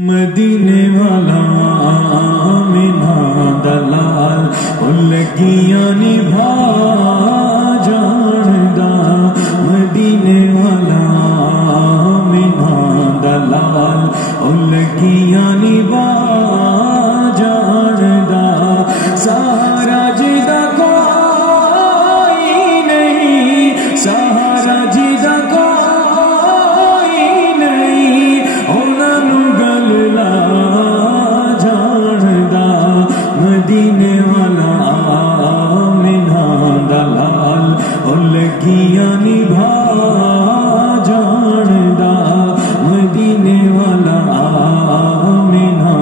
مدینے والا آمنہ دلال لگیاں نبھا جاندا مدینے والا آمنہ دلال لگیاں نبھا جاندا سہارا جدا کوئی نہیں سہارا جدا کوئی نہیں انہاں نوں مدینے والا آمنہ دلال لگیاں نبھا جاندا مدینے والا آمنہ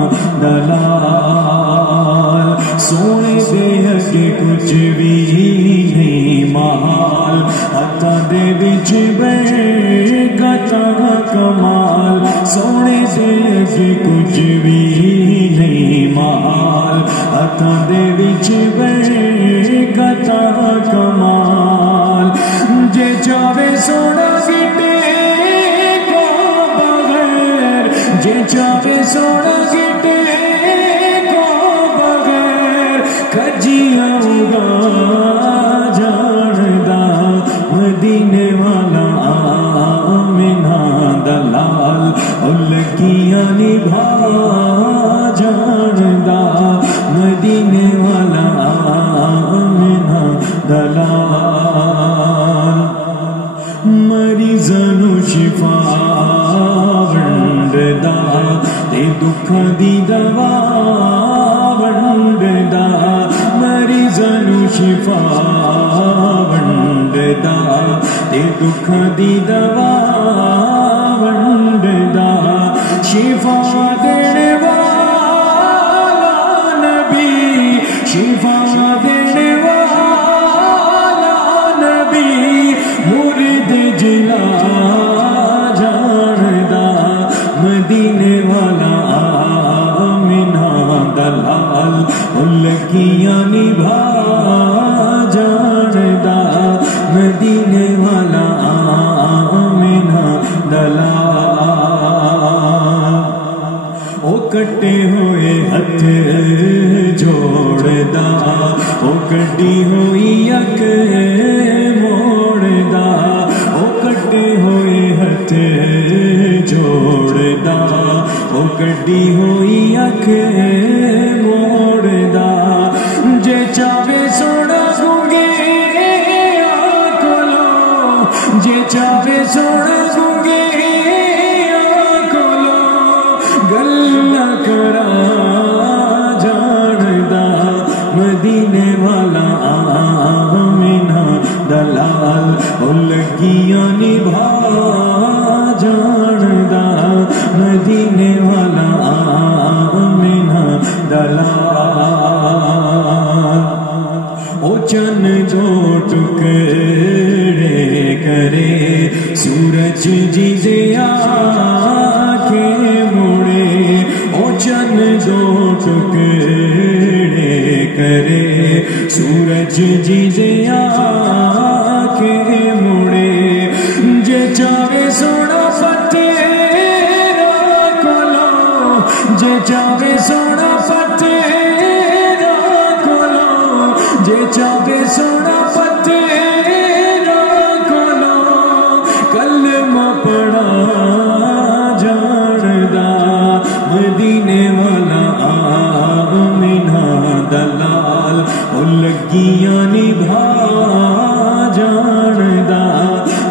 دلال سونے دے اگے کچھ بھی نہیں محال ہتھاں دے وچ بیٹھے گا کمال سونے دے اگے کچھ بھی نہیں محال ہتھاں دے وچ بیٹھے گا کمال جے چاہے سونا گٹے کو بغیر جے چاہے سونا گٹے کو بغیر کجیاں گا جاندا مدینے والا آمنہ دلال لگیاں نبھا جاندا مدینے والا آمنہ دلال مریضاں نوں شفا ونڈدا تے دکھاں دی دوا ونڈدا مریضاں نوں شفا ونڈدا تے دکھاں دی دوا ونڈدا شفا دینے والا نبی شفا دینے والا نبی مرید جلا جاندا مدینے والا آمنہ دلال لگیاں نبھا جاندا مدینے والا آمنہ دلال او کٹے ہوئے ہتھ جوڑدا او کٹی ہوئی اک موڑدا او کٹے ہوئے ہتھ جوڑدا او کٹی ہوئی اک موڑدا جے چاہے سونا گونگے کولو جے چاہے سونا گونگے کولو گلاں کرا جاندا مدینے والا آمنہ دلال لگیاں نبھا جاندا مدینے والا آمنہ دلال او چن جو ٹکڑے کرے سورج جی آنکھے مڑے او چن جو ٹکڑے کرے سورج جی آنکھے مڑے جے چاہے سونا فتیرا کولو جے چاہے سونا فتیرا کولو جے چاہے سونا فتیرا کولو کلمہ پڑھا جاندا مدینے والا آمنہ دلال لگیاں نبھا جاندا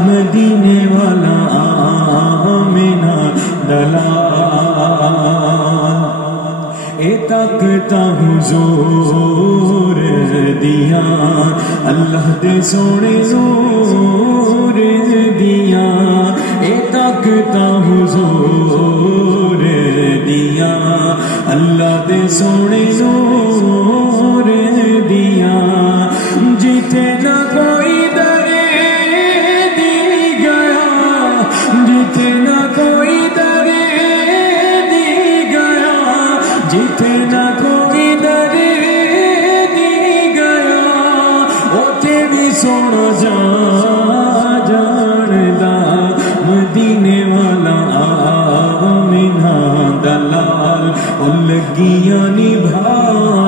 مدینے والا آمنہ دلال اے طاقتاں حضور دیاں اللہ دے سونے نور دیاں اے طاقتاں حضور دیاں اللہ دے سونے نور دیاں جتھے نہ کوئی درے دی گیا جتھے نہ کوئی درے دی گیا جتھے نہ کوئی درے دی گیا اوتھے بھی سونا جاندا مدینے والا آمنہ دلال لگیاں نبھا